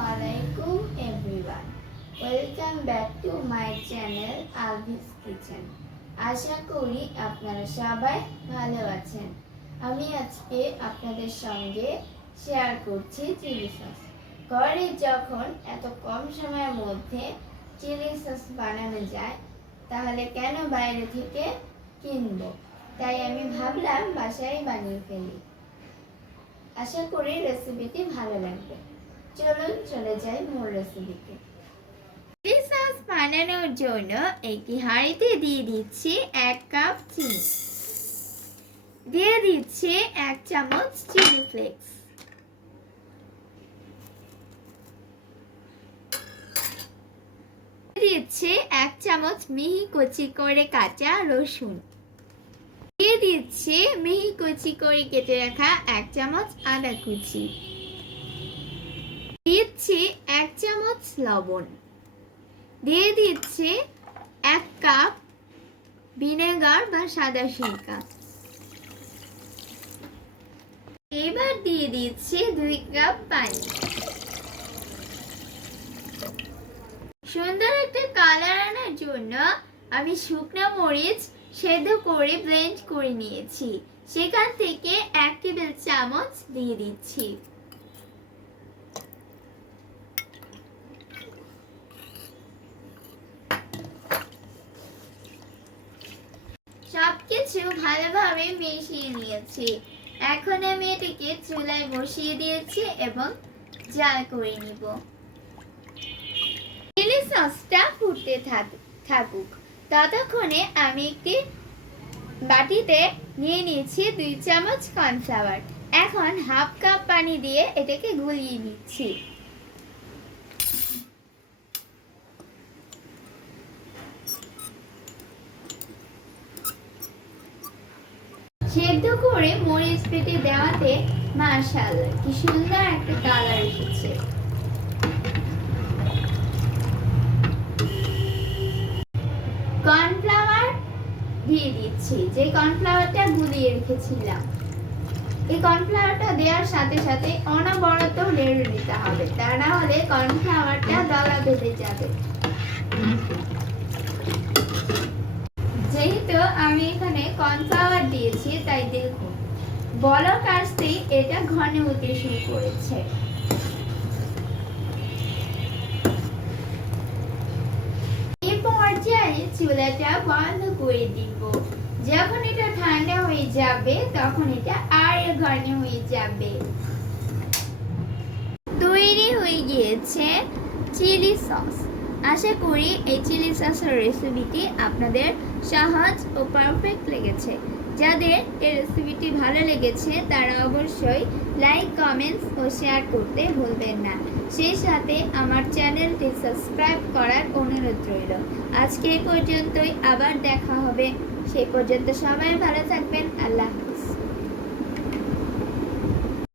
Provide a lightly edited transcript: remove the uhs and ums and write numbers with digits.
Assalamualaikum everyone. Welcome back to my channel Alvis Kitchen. আশা করি আপনারা সবাই ভালো আছেন। আমি আজকে আপনাদের সঙ্গে শেয়ার করছি চিলি সস। ঘরে যখন এত কম সময়ের মধ্যে চিলি সস বানানো যায়, তাহলে কেন বাইরে থেকে কিনবো? তাই আমি ভাবলাম বাসায় বানিয়ে ফেলি। আশা করি রেসিপিটি ভালো লাগবে। চলুন চলে যাই মূল রেসিপিতে। চিলি সস বানানোর জন্য একটি হাঁড়িতে দিয়ে দিচ্ছি 1 কাপ চিনি, দিয়ে দিচ্ছি 1 চামচ চিলি ফ্লেক্স, দিচ্ছি 1 চামচ মিহি কুচি করে কাঁচা রসুন, দিয়ে দিচ্ছি মিহি কুচি করে কেটে রাখা 1 চামচ আদা কুচি, দিচ্ছি 1 চামচ লবণ, দিয়ে দিচ্ছি 1 কাপ ভিনেগার বা সাদা সিরকা, এবার দিয়ে দিচ্ছি 2 কাপ পানি। সুন্দর একটা কালার আনার জন্য আমি শুকনো মরিচ সেদ্ধ করে ব্লেন্ড করে নিয়েছি, সেখান থেকে 1 টেবিল চামচ দিয়ে দিচ্ছি। সবকিছু ভালোভাবে মিশিয়ে নিয়েছি। এখন আমি এটাকে চুলায় বসিয়ে দিয়েছি এবং জাল করে নিব। চিলি সসটা ফুটতে থাকুক। ততক্ষণে আমি একটি বাটিতে নিয়ে নিয়েছি 2 চামচ কর্নফ্লাওয়ার। এখন 1/2 কাপ পানি দিয়ে এটাকে গুলিয়ে নিচ্ছি। সেদ্ধ করে মরিচ পেটে দেওয়াতে মাশাআল্লাহ কি সুন্দর একটা কালার এসেছে। কর্নফ্লাওয়ার দিয়ে দিচ্ছি, যে কর্নফ্লাওয়ারটা গুলিয়ে রেখেছিলাম। এই কর্নফ্লাওয়ারটা দেওয়ার সাথে সাথে অনবরত নেড়ে দিতে হবে, তা না হলে কর্নফ্লাওয়ারটা দলা বেঁধে যাবে। যেহেতু আমি এখানে কর্নফ্লাওয়ার দিয়েছি, তাই দেখুন বলক আসতেই এটা ঘন হতে শুরু করেছে। এই পর্যায়ে চুলাটা বন্ধ করে দিব। যখন এটা ঠান্ডা হয়ে যাবে তখন এটা আরো ঘন হয়ে যাবে। তৈরি হয়ে গিয়েছে চিলি সস। আশা করি এই চিলি সসের রেসিপিটি আপনাদের সহজ ও পারফেক্ট লেগেছে। যাদের এই রেসিপিটি ভালো লেগেছে তারা অবশ্যই লাইক, কমেন্টস ও শেয়ার করতে ভুলবেন না। সেই সাথে আমার চ্যানেলটি সাবস্ক্রাইব করার অনুরোধ রইল। আজকে এই পর্যন্তই, আবার দেখা হবে। সেই পর্যন্ত সবাই ভালো থাকবেন। আল্লাহ।